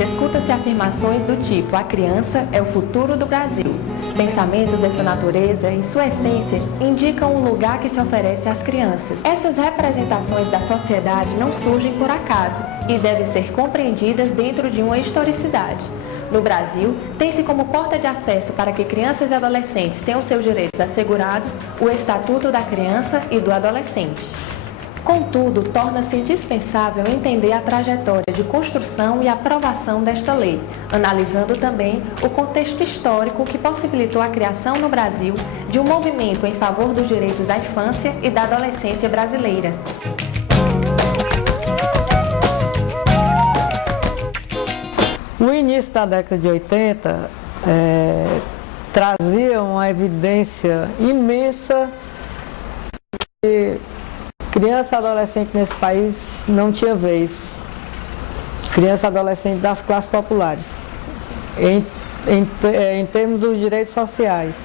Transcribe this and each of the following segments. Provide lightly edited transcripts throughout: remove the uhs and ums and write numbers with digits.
Frequentemente escuta-se afirmações do tipo: a criança é o futuro do Brasil. Pensamentos dessa natureza, em sua essência, indicam o lugar que se oferece às crianças. Essas representações da sociedade não surgem por acaso e devem ser compreendidas dentro de uma historicidade. No Brasil, tem-se como porta de acesso para que crianças e adolescentes tenham seus direitos assegurados o Estatuto da Criança e do Adolescente. Contudo, torna-se indispensável entender a trajetória de construção e aprovação desta lei, analisando também o contexto histórico que possibilitou a criação no Brasil de um movimento em favor dos direitos da infância e da adolescência brasileira. O início da década de 80 trazia uma evidência imensa que criança e adolescente nesse país não tinha vez. Criança e adolescente das classes populares, em termos dos direitos sociais.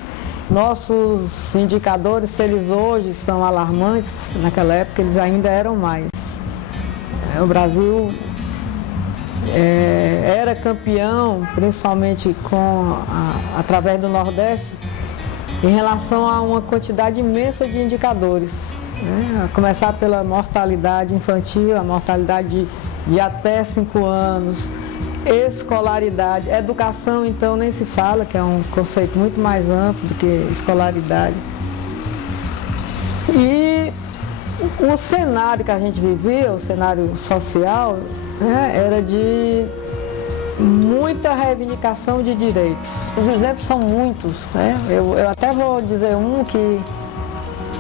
Nossos indicadores, se eles hoje são alarmantes, naquela época eles ainda eram mais. O Brasil era campeão, principalmente através do Nordeste, em relação a uma quantidade imensa de indicadores. A começar pela mortalidade infantil, a mortalidade de até 5 anos, escolaridade, educação então nem se fala, que é um conceito muito mais amplo do que escolaridade. E o cenário que a gente vivia, o cenário social, era de muita reivindicação de direitos. Os exemplos são muitos, né? Eu até vou dizer um que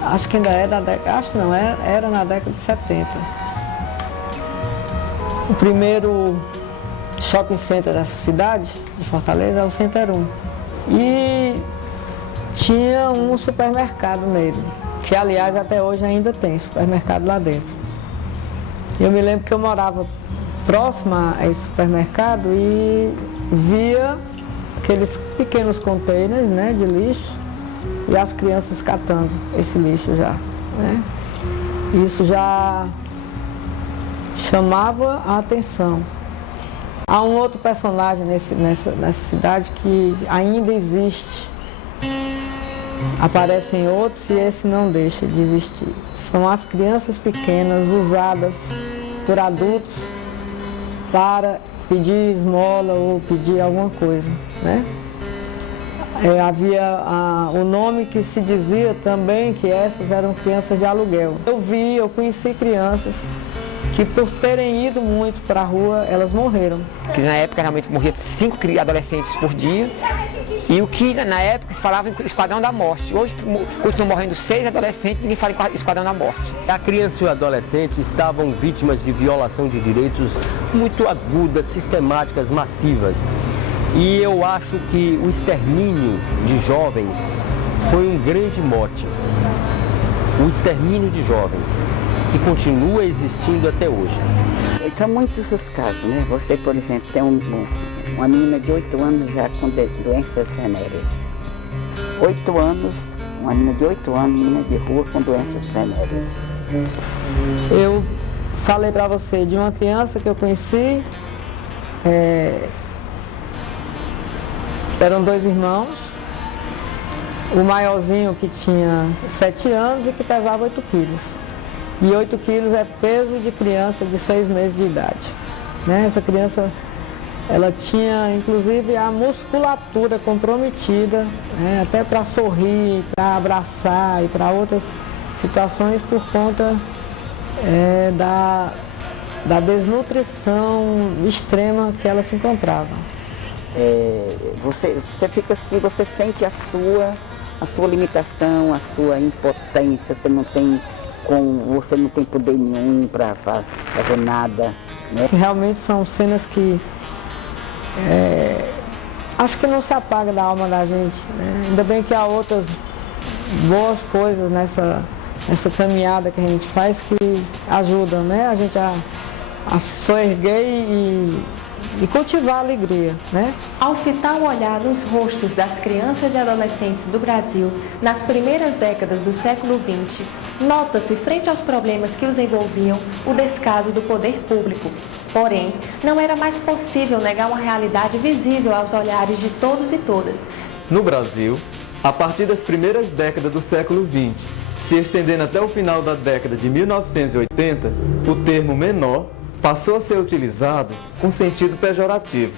acho que ainda é da década, acho não, era na década de 70. O primeiro shopping center dessa cidade, de Fortaleza, é o Center 1. E tinha um supermercado nele, que aliás até hoje ainda tem supermercado lá dentro. Eu me lembro que eu morava próxima a esse supermercado e via aqueles pequenos containers, né, de lixo, e as crianças catando esse lixo já, né? Isso já chamava a atenção. Há um outro personagem nessa cidade que ainda existe. Aparecem outros e esse não deixa de existir. São as crianças pequenas usadas por adultos para pedir esmola ou pedir alguma coisa, né? Havia o nome que se dizia também que essas eram crianças de aluguel. Eu conheci crianças que por terem ido muito para a rua, elas morreram. Que na época realmente morria 5 adolescentes por dia, e o que na época se falava em esquadrão da morte. Hoje continuam morrendo 6 adolescentes, ninguém fala em esquadrão da morte. A criança e o adolescente estavam vítimas de violação de direitos muito agudas, sistemáticas, massivas. E eu acho que o extermínio de jovens foi um grande mote. O extermínio de jovens, que continua existindo até hoje. São muitos os casos, né? Você, por exemplo, tem uma menina de 8 anos já com doenças venéreas. 8 anos, uma menina de 8 anos, menina de rua com doenças venéreas. Eu falei para você de uma criança que eu conheci, eram 2 irmãos, o maiorzinho que tinha 7 anos e que pesava 8 quilos. E 8 quilos é peso de criança de 6 meses de idade, né? Essa criança, ela tinha inclusive a musculatura comprometida, né? Até para sorrir, para abraçar e para outras situações por conta da desnutrição extrema que ela se encontrava. Você fica assim, você sente a sua limitação, a sua impotência, você não tem poder nenhum para fazer nada, né? Realmente são cenas que acho que não se apaga da alma da gente, né? Ainda bem que há outras boas coisas nessa caminhada que a gente faz que ajudam, né? A gente a se erguer e cultivar a alegria, né? Ao fitar um olhar nos rostos das crianças e adolescentes do Brasil, nas primeiras décadas do século XX, nota-se, frente aos problemas que os envolviam, o descaso do poder público. Porém, não era mais possível negar uma realidade visível aos olhares de todos e todas. No Brasil, a partir das primeiras décadas do século XX, se estendendo até o final da década de 1980, o termo menor passou a ser utilizado com sentido pejorativo,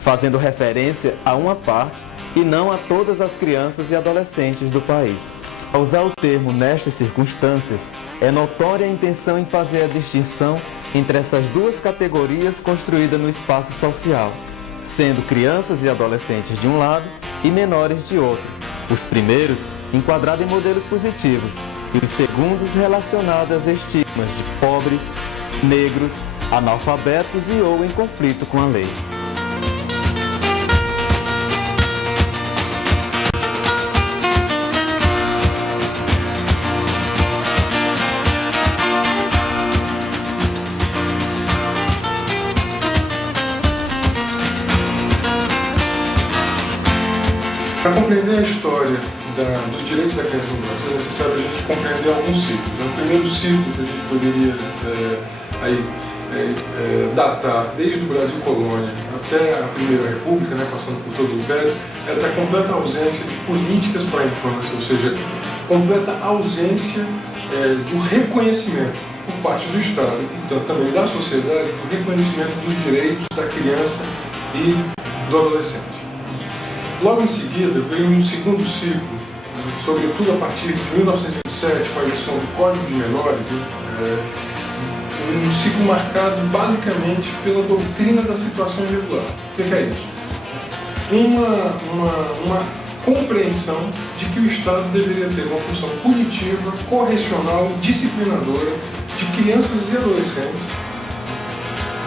fazendo referência a uma parte e não a todas as crianças e adolescentes do país. Ao usar o termo nestas circunstâncias, é notória a intenção em fazer a distinção entre essas duas categorias construídas no espaço social, sendo crianças e adolescentes de um lado e menores de outro. Os primeiros enquadrados em modelos positivos e os segundos relacionados aos estigmas de pobres, negros, analfabetos e ou em conflito com a lei. Para compreender a história dos direitos da criança no Brasil, é necessário a gente compreender alguns ciclos. O primeiro ciclo que a gente poderia datar desde o Brasil colônia até a Primeira República, né, passando por todo o Império, era da completa ausência de políticas para a infância, ou seja, completa ausência do reconhecimento por parte do Estado e, portanto, também da sociedade, do reconhecimento dos direitos da criança e do adolescente. Logo em seguida, veio um segundo ciclo, sobretudo a partir de 1927, com a edição do Código de Menores, um ciclo marcado basicamente pela doutrina da situação irregular. O que é isso? Uma compreensão de que o Estado deveria ter uma função punitiva, correcional, disciplinadora de crianças e adolescentes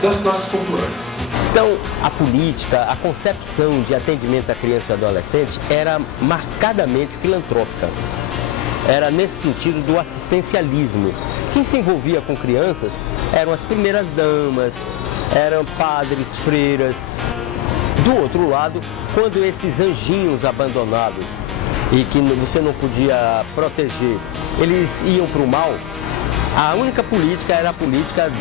das classes populares. Então, a política, a concepção de atendimento à criança e adolescente era marcadamente filantrópica. Era nesse sentido do assistencialismo. Quem se envolvia com crianças eram as primeiras damas, eram padres, freiras. Do outro lado, quando esses anjinhos abandonados e que você não podia proteger, eles iam para o mal, a única política era a política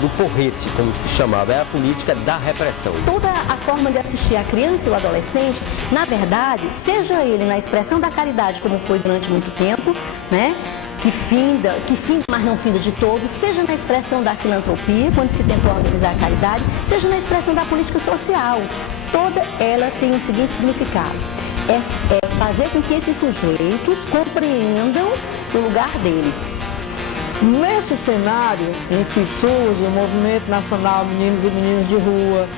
do porrete, como se chamava, era a política da repressão. Toda a forma de assistir a criança e o adolescente, na verdade, seja ele na expressão da caridade, como foi durante muito tempo, né? Que finda, mas não finda de todo, seja na expressão da filantropia, quando se tentou organizar a caridade, seja na expressão da política social. Toda ela tem o seguinte significado: é fazer com que esses sujeitos compreendam o lugar dele. Nesse cenário em que surge o Movimento Nacional Meninos e Meninas de Rua,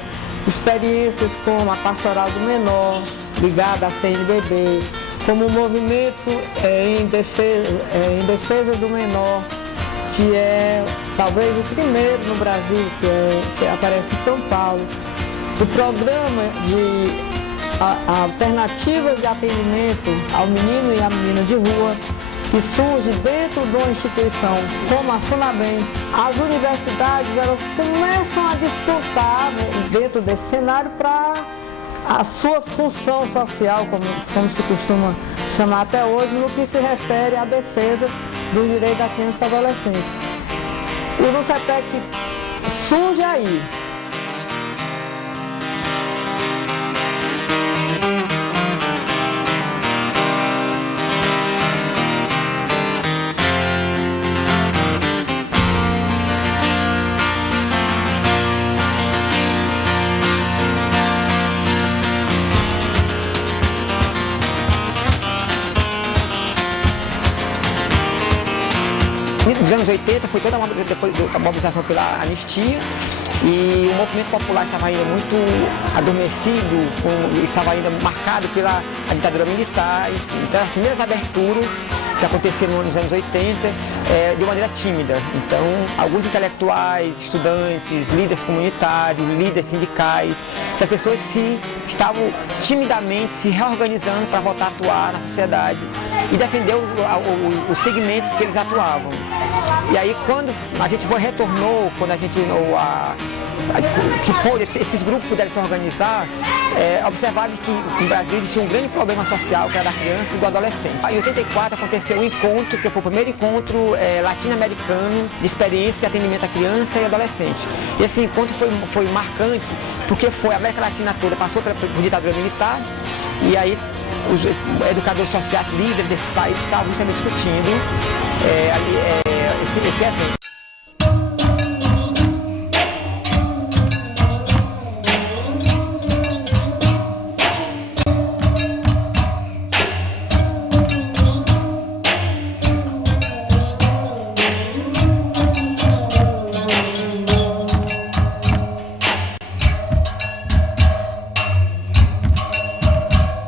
experiências como a Pastoral do Menor, ligada à CNBB, como o movimento em defesa do menor, que é talvez o primeiro no Brasil, que aparece em São Paulo, o programa de alternativas de atendimento ao menino e à menina de rua, que surge dentro de uma instituição como a FUNABEM. As universidades, elas começam a despontar dentro desse cenário para a sua função social, como se costuma chamar até hoje, no que se refere à defesa dos direitos da criança e do adolescente. O NUCETEC surge aí. Nos anos 80 foi toda a mobilização pela anistia e o movimento popular estava ainda muito adormecido, estava ainda marcado pela ditadura militar. Então as primeiras aberturas que aconteceram nos anos 80 de maneira tímida. Então alguns intelectuais, estudantes, líderes comunitários, líderes sindicais, essas pessoas estavam timidamente se reorganizando para voltar a atuar na sociedade e defender os segmentos que eles atuavam. E aí quando a gente retornou, quando a gente que pôde, esses grupos puderam se organizar, observaram que no Brasil existia um grande problema social, que era da criança e do adolescente. Em 84 aconteceu um encontro, que foi o primeiro encontro latino-americano de experiência e atendimento à criança e adolescente. E esse encontro foi marcante, porque a América Latina toda passou por ditadura militar, e aí os educadores sociais, líderes desses países estavam justamente discutindo esse evento.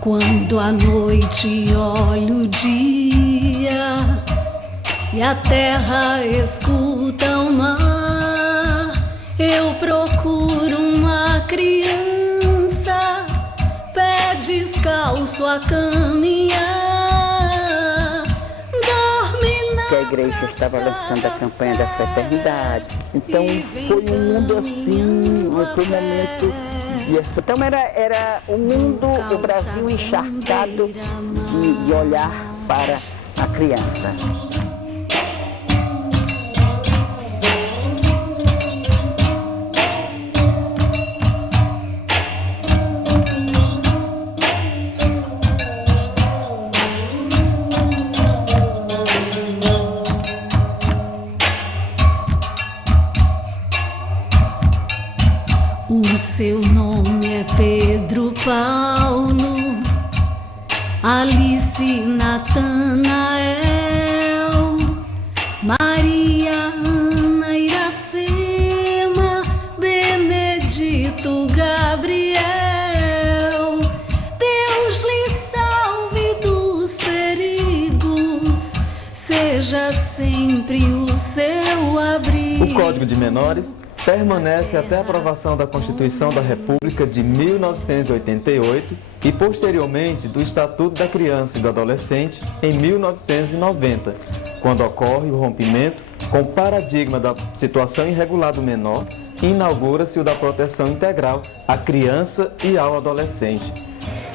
Quando à noite olho o dia e a terra escuta o mar, eu procuro uma criança, pé descalço a caminhar. Que a igreja estava lançando a campanha da fraternidade. Então foi um mundo assim, foi um momento. Então era o mundo, o Brasil encharcado de olhar para a criança. O seu nome é Pedro Paulo, Alice, Natanael, Maria, Ana, Iracema, Benedito, Gabriel. Deus lhe salve dos perigos, seja sempre o seu abrigo. O Código de Menores permanece até a aprovação da Constituição da República de 1988 e, posteriormente, do Estatuto da Criança e do Adolescente em 1990, quando ocorre o rompimento com o paradigma da situação irregular do menor e inaugura-se o da proteção integral à criança e ao adolescente.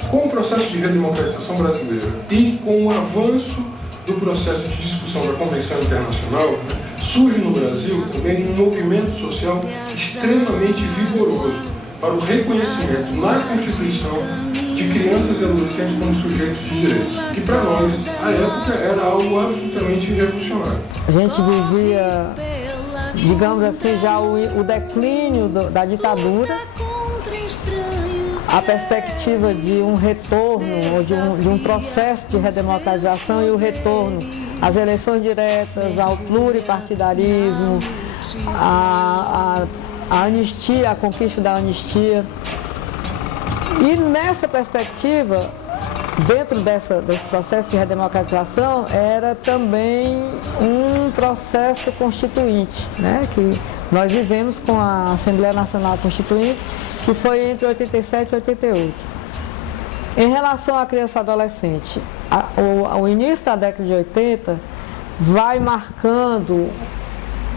Com o processo de redemocratização brasileira e com o avanço do processo de discussão da Convenção Internacional, surge no Brasil também um movimento social extremamente vigoroso para o reconhecimento na Constituição de crianças e adolescentes como sujeitos de direitos, que para nós, à época, era algo absolutamente revolucionário. A gente vivia, digamos assim, já o declínio da ditadura, a perspectiva de um retorno, ou de um processo de redemocratização e o retorno às eleições diretas, ao pluripartidarismo, a anistia, a conquista da anistia. E nessa perspectiva, dentro desse processo de redemocratização, era também um processo constituinte, né, que nós vivemos com a Assembleia Nacional Constituinte, que foi entre 87 e 88. Em relação à criança e adolescente, o início da década de 80 vai marcando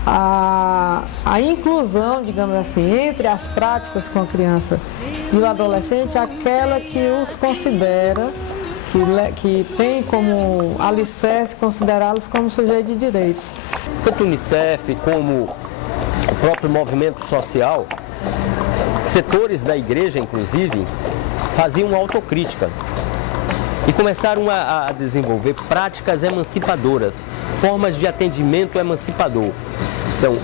a inclusão, digamos assim, entre as práticas com a criança e o adolescente, aquela que os considera, que tem como alicerce considerá-los como sujeitos de direitos. Tanto o Unicef como o próprio movimento social, setores da igreja, inclusive, faziam autocrítica e começaram a desenvolver práticas emancipadoras, formas de atendimento emancipador. Então,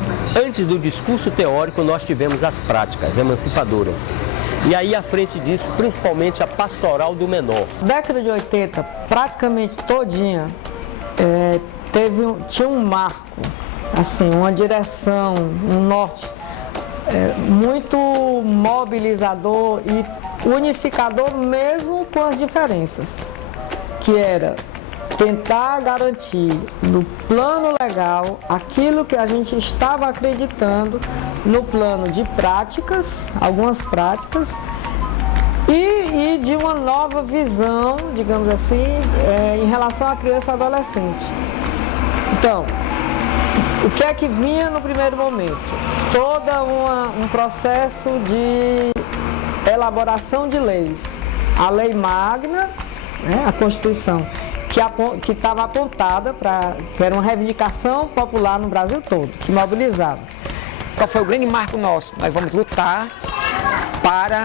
antes do discurso teórico, nós tivemos as práticas emancipadoras. E aí, à frente disso, principalmente a pastoral do menor. Década de 80, praticamente todinha, tinha um marco, assim, uma direção, um norte, muito mobilizador e unificador mesmo com as diferenças, que era tentar garantir no plano legal aquilo que a gente estava acreditando no plano de práticas, algumas práticas, e de uma nova visão, digamos assim, em relação à criança e adolescente. Então, O que é que vinha no primeiro momento? Todo um processo de elaboração de leis. A Lei Magna, né, a Constituição, que estava apontada que era uma reivindicação popular no Brasil todo, que mobilizava. Qual foi o grande marco nosso? Nós vamos lutar para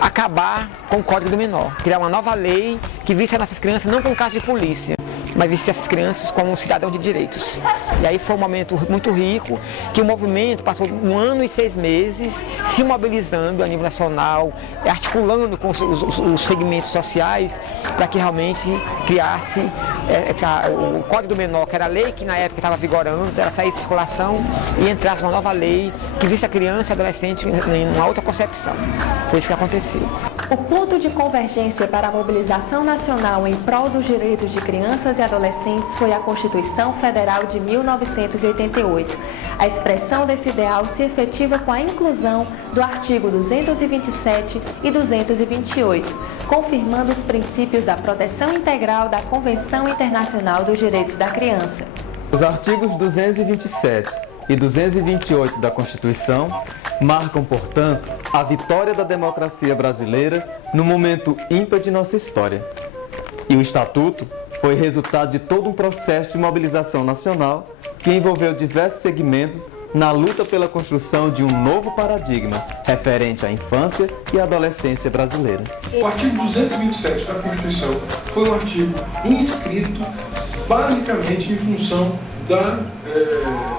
acabar com o Código do Menor, criar uma nova lei que visse as nossas crianças não como caso de polícia, mas visse essas crianças como cidadãos de direitos. E aí foi um momento muito rico, que o movimento passou 1 ano e 6 meses se mobilizando a nível nacional, articulando com os segmentos sociais para que realmente criasse o Código do Menor, que era a lei que na época estava vigorando, ela saísse de circulação e entrasse uma nova lei que visse a criança e adolescente em uma outra concepção. Foi isso que aconteceu. O ponto de convergência para a mobilização nacional em prol dos direitos de crianças e adolescentes foi a Constituição Federal de 1988. A expressão desse ideal se efetiva com a inclusão do artigo 227 e 228, confirmando os princípios da proteção integral da Convenção Internacional dos Direitos da Criança. Os artigos 227 e 228 da Constituição marcam, portanto, a vitória da democracia brasileira no momento ímpar de nossa história. E o Estatuto foi resultado de todo um processo de mobilização nacional que envolveu diversos segmentos na luta pela construção de um novo paradigma referente à infância e adolescência brasileira. O artigo 227 da Constituição foi um artigo inscrito basicamente em função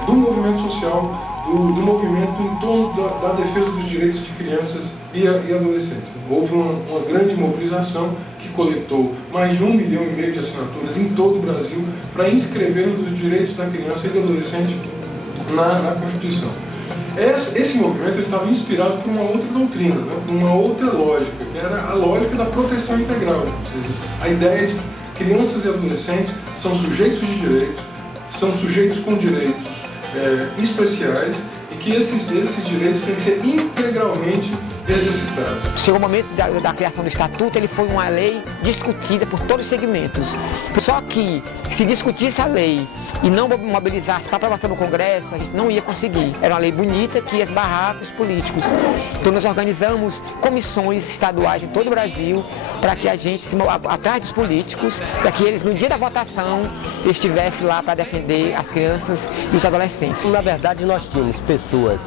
do movimento social, do movimento em torno da defesa dos direitos de crianças e adolescentes. Houve uma grande mobilização que coletou mais de 1,5 milhão de assinaturas em todo o Brasil para inscrever os direitos da criança e do adolescente na Constituição. Esse movimento estava inspirado por uma outra doutrina, né, por uma outra lógica, que era a lógica da proteção integral. Ou seja, a ideia de que crianças e adolescentes são sujeitos de direitos, são sujeitos com direitos especiais e que esses direitos têm que ser integralmente exercitados. Chegou o momento da criação do Estatuto, ele foi uma lei discutida por todos os segmentos. Só que, se discutisse a lei e não mobilizasse para aprovação no Congresso, a gente não ia conseguir. Era uma lei bonita que ia esbarrar com os políticos. Então nós organizamos comissões estaduais em todo o Brasil para que a gente, atrás dos políticos, para que eles, no dia da votação, estivessem lá para defender as crianças e os adolescentes. Na verdade, nós tínhamos pessoas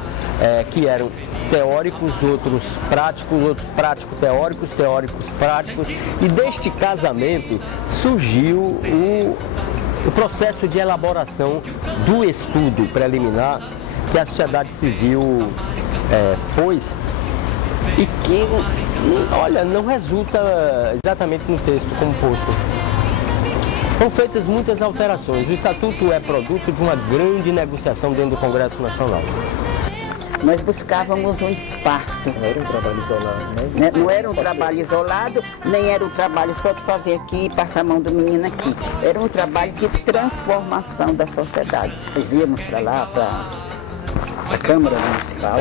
que eram teóricos, outros práticos, outros práticos teóricos, teóricos práticos, e deste casamento surgiu o processo de elaboração do estudo preliminar que a sociedade civil pôs e que, olha, não resulta exatamente no texto como posto. Foram feitas muitas alterações. O Estatuto é produto de uma grande negociação dentro do Congresso Nacional. Nós buscávamos um espaço. Não era um trabalho isolado, né? Não era um trabalho isolado, nem era um trabalho só de fazer aqui e passar a mão do menino aqui. Era um trabalho de transformação da sociedade. Nós íamos para lá, para a Câmara Municipal,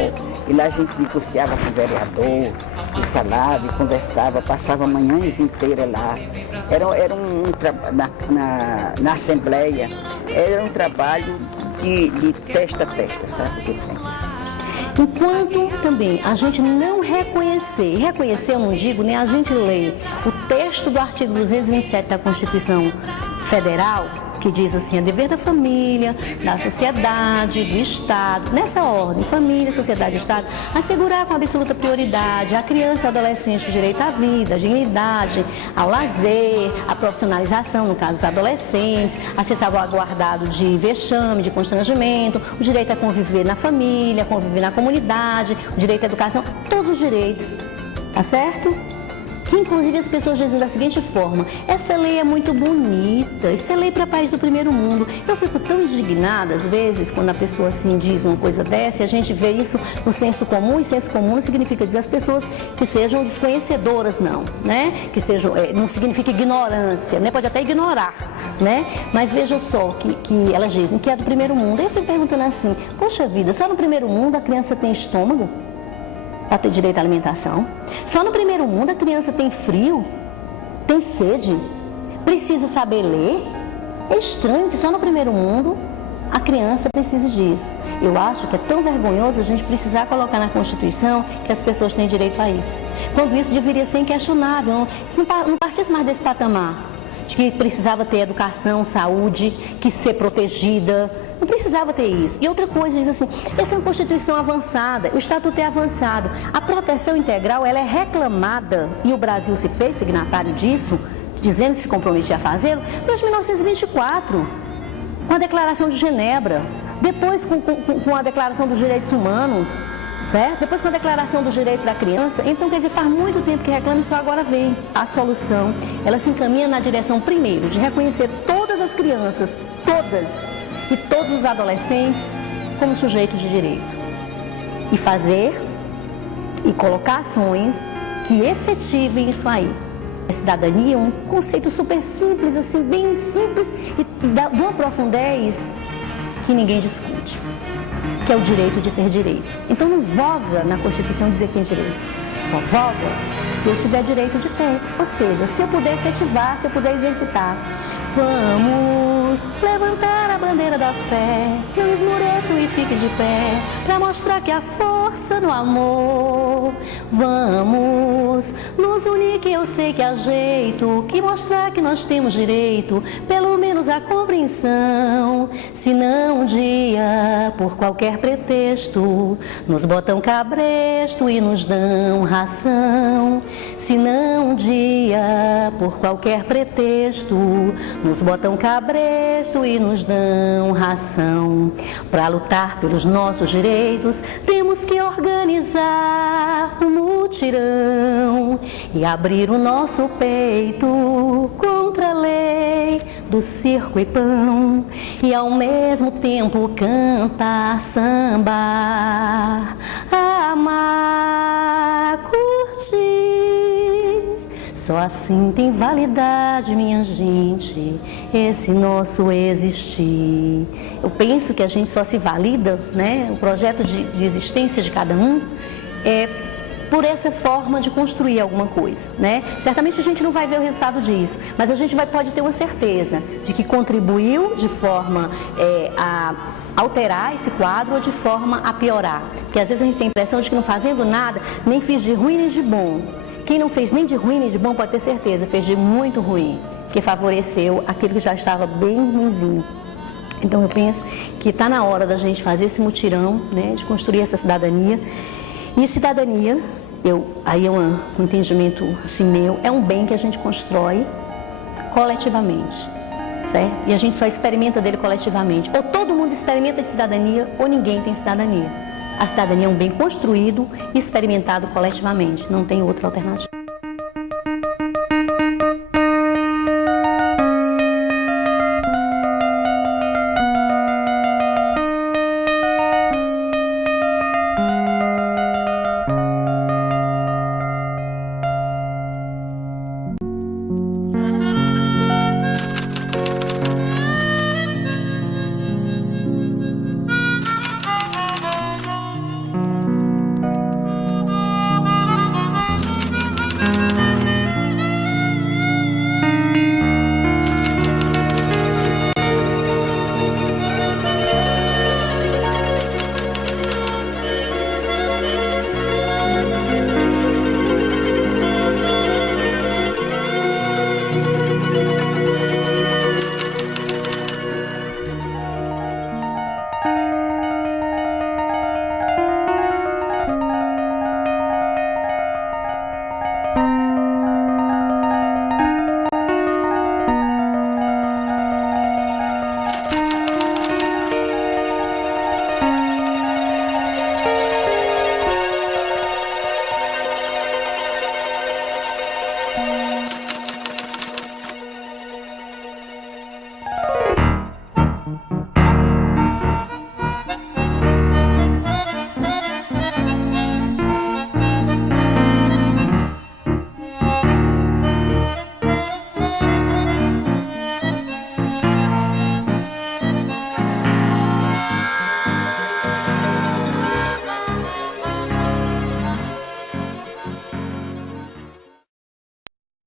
e lá a gente negociava com o vereador, e falava, e conversava, passava manhãs inteiras lá. Era um trabalho na Assembleia, era um trabalho de testa a testa, sabe? Enquanto também a gente não reconhecer eu não digo, nem a gente lê o texto do artigo 227 da Constituição Federal, que diz assim, é dever da família, da sociedade, do Estado, nessa ordem, família, sociedade e Estado, assegurar com absoluta prioridade a criança e adolescente o direito à vida, à dignidade, ao lazer, à profissionalização, no caso dos adolescentes, a ser salvaguardado de vexame, de constrangimento, o direito a conviver na família, conviver na comunidade, o direito à educação, todos os direitos, tá certo? Que inclusive as pessoas dizem da seguinte forma, essa lei é muito bonita, isso é lei para país do primeiro mundo. Eu fico tão indignada às vezes quando a pessoa assim diz uma coisa dessa e a gente vê isso no senso comum, e senso comum não significa dizer as pessoas que sejam desconhecedoras, não, né? Que sejam, não significa ignorância, né? Pode até ignorar, né? Mas veja só que elas dizem que é do primeiro mundo. Eu fico perguntando assim, poxa vida, só no primeiro mundo a criança tem estômago para ter direito à alimentação? Só no primeiro mundo a criança tem frio, tem sede, precisa saber ler? É estranho que só no primeiro mundo a criança precise disso. Eu acho que é tão vergonhoso a gente precisar colocar na Constituição que as pessoas têm direito a isso. Quando isso deveria ser inquestionável, isso não partisse mais desse patamar, de que precisava ter educação, saúde, que ser protegida. Não precisava ter isso. E outra coisa, diz assim, essa é uma Constituição avançada, o Estatuto é avançado. A proteção integral, ela é reclamada, e o Brasil se fez signatário disso, dizendo que se comprometia a fazê-lo, desde 1924, com a Declaração de Genebra, depois com a Declaração dos Direitos Humanos, certo? Depois com a Declaração dos Direitos da Criança. Então, quer dizer, faz muito tempo que reclama e só agora vem. A solução, ela se encaminha na direção, primeiro, de reconhecer todas as crianças, todas, e todos os adolescentes como sujeitos de direito. E fazer e colocar ações que efetivem isso aí. A cidadania é um conceito super simples, assim, bem simples e de uma profundez que ninguém discute, que é o direito de ter direito. Então não voga na Constituição dizer quem tem direito, só voga se eu tiver direito de ter, ou seja, se eu puder efetivar, se eu puder exercitar. Vamos levantar a bandeira da fé, não esmoreça e fique de pé, para mostrar que há força no amor. Vamos nos unir, que eu sei que há jeito, que mostrar que nós temos direito, pelo menos a compreensão. Se não um dia, por qualquer pretexto, nos botam cabresto e nos dão ração. Se não um dia, por qualquer pretexto, nos botam cabresto e nos dão ração. Para lutar pelos nossos direitos, temos que organizar um mutirão e abrir o nosso peito contra a lei do circo e pão, e ao mesmo tempo cantar samba, amar, curtir. Só assim tem validade, minha gente, esse nosso existir. Eu penso que a gente só se valida, né, o projeto de existência de cada um, é por essa forma de construir alguma coisa, né? Certamente a gente não vai ver o resultado disso, mas a gente pode ter uma certeza de que contribuiu de forma a alterar esse quadro ou de forma a piorar. Porque às vezes a gente tem a impressão de que não fazendo nada, nem fiz de ruim nem de bom. Quem não fez nem de ruim nem de bom pode ter certeza, fez de muito ruim, que favoreceu aquilo que já estava bem ruimzinho. Então eu penso que está na hora da gente fazer esse mutirão, né, de construir essa cidadania. E cidadania, aí é um entendimento assim meu, é um bem que a gente constrói coletivamente, certo? E a gente só experimenta dele coletivamente. Ou todo mundo experimenta a cidadania, ou ninguém tem cidadania. A cidadania é um bem construído e experimentado coletivamente, não tem outra alternativa.